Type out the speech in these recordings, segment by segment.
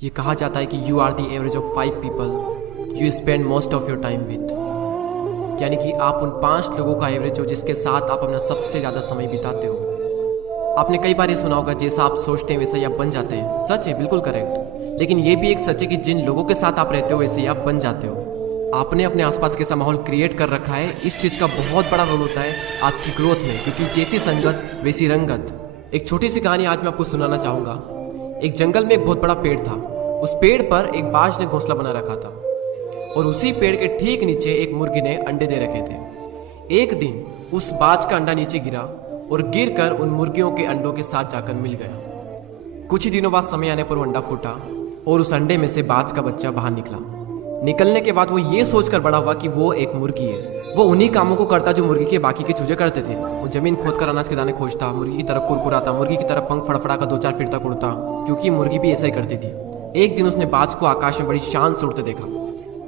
ये कहा जाता है कि you are the average of 5 people you spend most of your time with. यानी कि आप उन 5 लोगों का एवरेज हो जिसके साथ आप अपना सबसे ज़्यादा समय बिताते हो। आपने कई बार ये सुना होगा, जैसा आप सोचते हैं वैसा ही आप बन जाते हैं। सच है, बिल्कुल करेक्ट। लेकिन ये भी एक सच है कि जिन लोगों के साथ आप रहते हो वैसे ही आप बन जाते हो। आपने अपने आसपास कैसा माहौल क्रिएट कर रखा है, इस चीज़ का बहुत बड़ा रोल होता है आपकी ग्रोथ में, क्योंकि जैसी संगत वैसी रंगत। एक छोटी सी कहानी आज मैं आपको सुनाना चाहूँगा। एक जंगल में एक बहुत बड़ा पेड़ था। उस पेड़ पर एक बाज ने घोंसला बना रखा था और उसी पेड़ के ठीक नीचे एक मुर्गी ने अंडे दे रखे थे। एक दिन उस बाज का अंडा नीचे गिरा और गिरकर उन मुर्गियों के अंडों के साथ जाकर मिल गया। कुछ ही दिनों बाद समय आने पर वो अंडा फूटा और उस अंडे में से बाज का बच्चा बाहर निकला। निकलने के बाद वो ये सोचकर बड़ा हुआ कि वो एक मुर्गी है। वो उन्हीं कामों को करता जो मुर्गी के बाकी के चूजे करते थे। वो जमीन खोदकर अनाज के दाने खोजता, मुर्गी की तरफ कुरकुराता, मुर्गी की तरफ पंख फड़फड़ा कर 2-4 फिर तक उड़ता, क्योंकि मुर्गी भी ऐसा ही करती थी। एक दिन उसने बाज को आकाश में बड़ी शान से उड़ते देखा,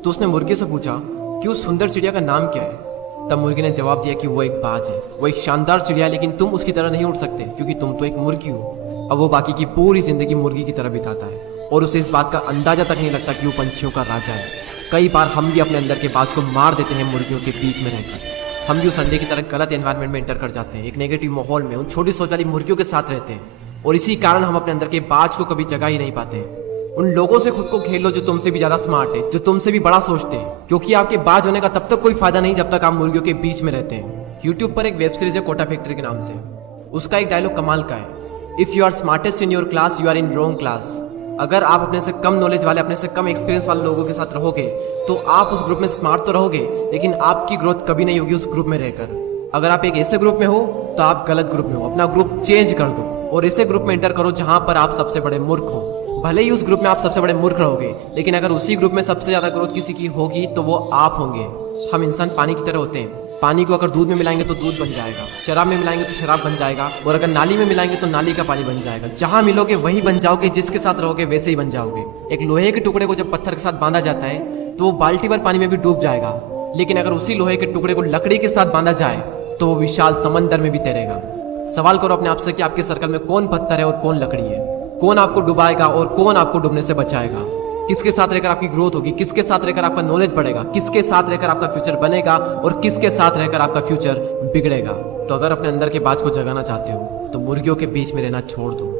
तो उसने मुर्गी से पूछा कि उस सुंदर चिड़िया का नाम क्या है। तब मुर्गी ने जवाब दिया कि वो एक बाज है, वो एक शानदार चिड़िया है, लेकिन तुम उसकी तरह नहीं उड़ सकते क्योंकि तुम तो एक मुर्गी हो। अब वो बाकी की पूरी जिंदगी मुर्गी की तरह बिताता है और उसे इस बात का अंदाजा तक नहीं लगता कि वो पंछियों का राजा है। कई बार हम भी अपने अंदर के बाज को मार देते हैं मुर्गियों के बीच में रहकर। हम भी उस अंडे की तरह गलत एनवायरनमेंट में एंटर कर जाते हैं, एक नेगेटिव माहौल में उन छोटी सोच वाली मुर्गियों के साथ रहते हैं और इसी कारण हम अपने अंदर के बाज को कभी जगा ही नहीं पाते हैं। उन लोगों से खुद को खेल लो जो तुमसे भी ज्यादा स्मार्ट है, जो तुमसे भी बड़ा सोचते हैं, क्योंकि आपके बाज होने का तब तक कोई फायदा नहीं जब तक आप मुर्गियों के बीच में रहते हैं। यूट्यूब पर एक वेब सीरीज है कोटा फैक्ट्री के नाम से। उसका एक डायलॉग कमाल का है, if you are smartest in your class you are in wrong class. अगर आप अपने से कम नॉलेज वाले, अपने से कम एक्सपीरियंस वाले लोगों के साथ रहोगे तो आप उस ग्रुप में स्मार्ट तो रहोगे, लेकिन आपकी ग्रोथ कभी नहीं होगी उस ग्रुप में रहकर। अगर आप एक ऐसे ग्रुप में हो तो आप गलत ग्रुप में हो। अपना ग्रुप चेंज कर दो और ऐसे ग्रुप में एंटर करो जहां पर आप सबसे बड़े मूर्ख हो। भले ही उस ग्रुप में आप सबसे बड़े मूर्ख रहोगे, लेकिन अगर उसी ग्रुप में सबसे ज्यादा ग्रोथ किसी की होगी तो वो आप होंगे। हम इंसान पानी की तरह होते हैं। पानी को अगर दूध में मिलाएंगे तो दूध बन जाएगा, शराब में मिलाएंगे तो शराब बन जाएगा, और अगर नाली में मिलाएंगे तो नाली का पानी बन जाएगा। जहां मिलोगे वही बन जाओगे, जिसके साथ रहोगे वैसे ही बन जाओगे। एक लोहे के टुकड़े को जब पत्थर के साथ बांधा जाता है तो वो बाल्टी भर पानी में भी डूब जाएगा, लेकिन अगर उसी लोहे के टुकड़े को लकड़ी के साथ बांधा जाए तो वो विशाल समंदर में भी तैरेगा। सवाल करो अपने आप से कि आपके सर्कल में कौन पत्थर है और कौन लकड़ी है, कौन आपको डुबाएगा और कौन आपको डूबने से बचाएगा। किसके साथ रहकर आपकी ग्रोथ होगी, किसके साथ रहकर आपका नॉलेज बढ़ेगा, किसके साथ रहकर आपका फ्यूचर बनेगा और किसके साथ रहकर आपका फ्यूचर बिगड़ेगा। तो अगर अपने अंदर के बाज को जगाना चाहते हो तो मुर्गियों के बीच में रहना छोड़ दो।